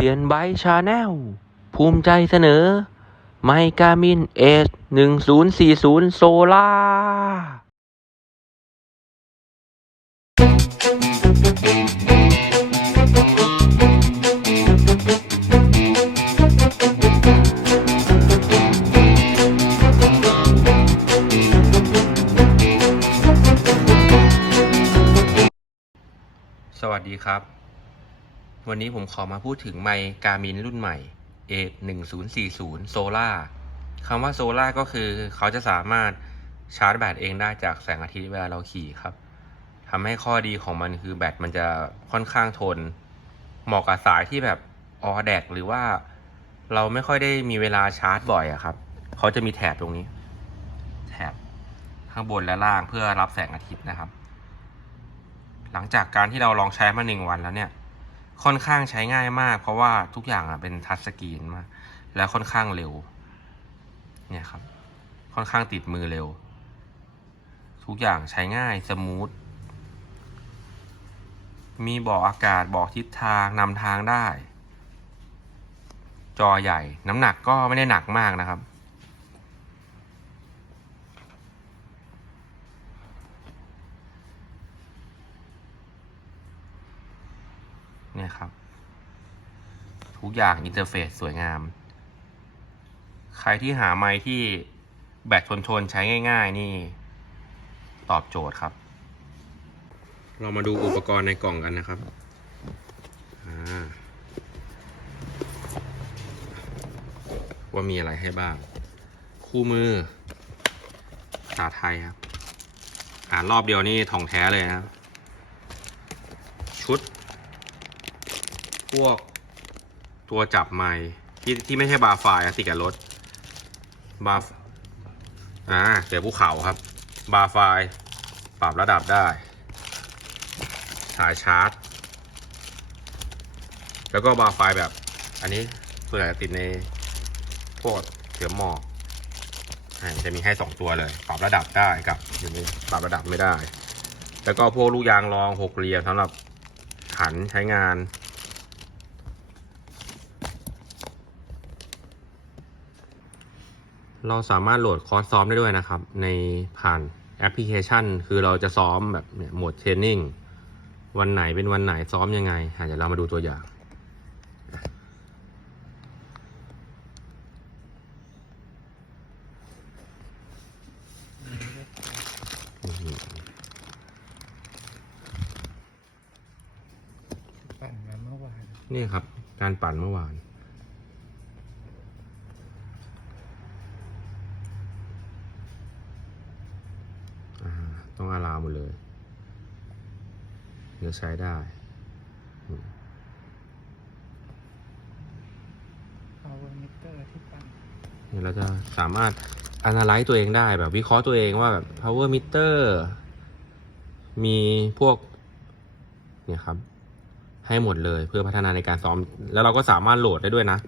เซียนไบชาแนลภูมิใจเสนอ ไมกามินเอสหนึ่งศูนย์สี่ศูนย์โซล่าสวัสดีครับ วันนี้ผมขอมาพูดถึงไมค์การมินรุ่นใหม่ A 1 0 4 0 Solar คำว่า Solar ก็คือเขาจะสามารถชาร์จแบตเองได้จากแสงอาทิตย์เวลาเราขี่ครับทำให้ข้อดีของมันคือแบตมันจะค่อนข้างทน เหมาะกับสายที่แบบออแดกหรือว่าเราไม่ค่อยได้มีเวลาชาร์จบ่อยอะครับ เขาจะมีแถบตรงนี้ แถบข้างบนและล่างเพื่อรับแสงอาทิตย์นะครับ หลังจากการที่เราลองใช้มาหนึ่งวันแล้วเนี่ย ค่อนข้างใช้ง่ายมาก เพราะว่าทุกอย่างอะเป็นทัชสกรีนมาและค่อนข้างเร็ว เนี่ยครับ ค่อนข้างติดมือเร็ว ทุกอย่างใช้ง่ายสมูทมีบอกอากาศบอกทิศทางนำทางได้ จอใหญ่น้ำหนักก็ไม่ได้หนักมากนะครับ ยครับ ทุกอย่างอินเทอร์เฟซสวยงาม ใครที่หาไม้ที่แบตทนๆใช้ง่าย ๆ นี่ ตอบโจทย์ครับ เรามาดูอุปกรณ์ในกล่องกันนะครับว่ามีอะไรให้บ้าง คู่มือภาษาไทยครับ อ่านรอบเดียวนี่ท่องแท้เลยนะครับ ชุด พวกตัวจับไม้ที่ที่ไม่ใช่บาร์ไฟล์ติดกับรถบาร์อ่าเดี๋ยวภูเขาครับ บาร์ไฟล์ปรับระดับได้ สายชาร์จ แล้วก็บาร์ไฟล์แบบ อันนี้ส่วนใหญ่ติดในพวกเสือหมอกอ่าจะมีให้สองตัวเลย ปรับระดับได้กับอยู่นี่ปรับระดับไม่ได้ แล้วก็พวกลูกยางรองหกเหลี่ยมสำหรับขันใช้งาน เราสามารถโหลดคอร์สซ้อมได้ด้วยนะครับ ในผ่านแอปพลิเคชัน คือเราจะซ้อมแบบเนี่ยโหมดเทรนนิ่งวันไหนเป็นวันไหนซ้อมยังไงอะเดี๋ยวเรามาดูตัวอย่างปั่นมาเมื่อวาน นี่ครับ การปั่นเมื่อวาน อ่า ต้องอาลาวหมดเลยเดี๋ยวใช้ได้เอาเวอร์มิเตอร์ที่ปั่นเนี่ยเราจะสามารถ analyze ตัวเองได้แบบวิเคราะห์ตัวเองว่าแบบ power meter มีพวก เนี่ยครับ ให้หมดเลยเพื่อพัฒนาในการซ้อม แล้วเราก็สามารถโหลดได้ด้วยนะ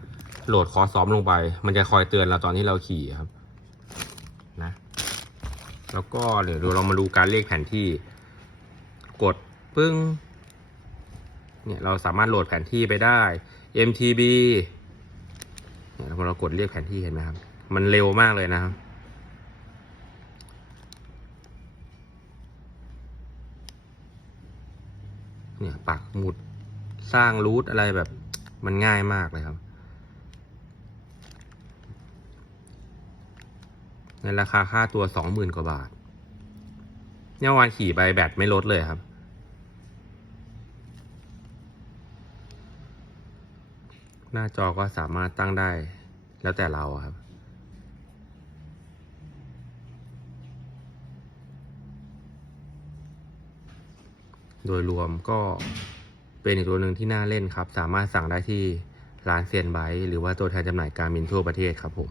โหลดคอร์สซ้อมลงไป มันจะคอยเตือนเราตอนที่เราขี่ครับนะ แล้วก็เดี๋ยวเรามาดูการเรียกแผนที่ กดปึ้ง เนี่ยเราสามารถโหลดแผนที่ไปได้ MTB เนี่ยพอเรากดเรียกแผนที่เห็นไหมครับ มันเร็วมากเลยนะครับ เนี่ยปักหมุดสร้างรูทอะไรแบบมันง่ายมากเลยครับ ในราคาค่าตัวสองหมื่นกว่าบาทเนี่ยวันขี่ไปแบตไม่ลดเลยครับ หน้าจอก็สามารถตั้งได้แล้วแต่เราครับโดยรวมก็เป็นอีกตัวหนึ่งที่น่าเล่นครับ สามารถสั่งได้ที่ร้านเซียนไบต์หรือว่าตัวแทนจำหน่ายการมินทั่วประเทศครับผม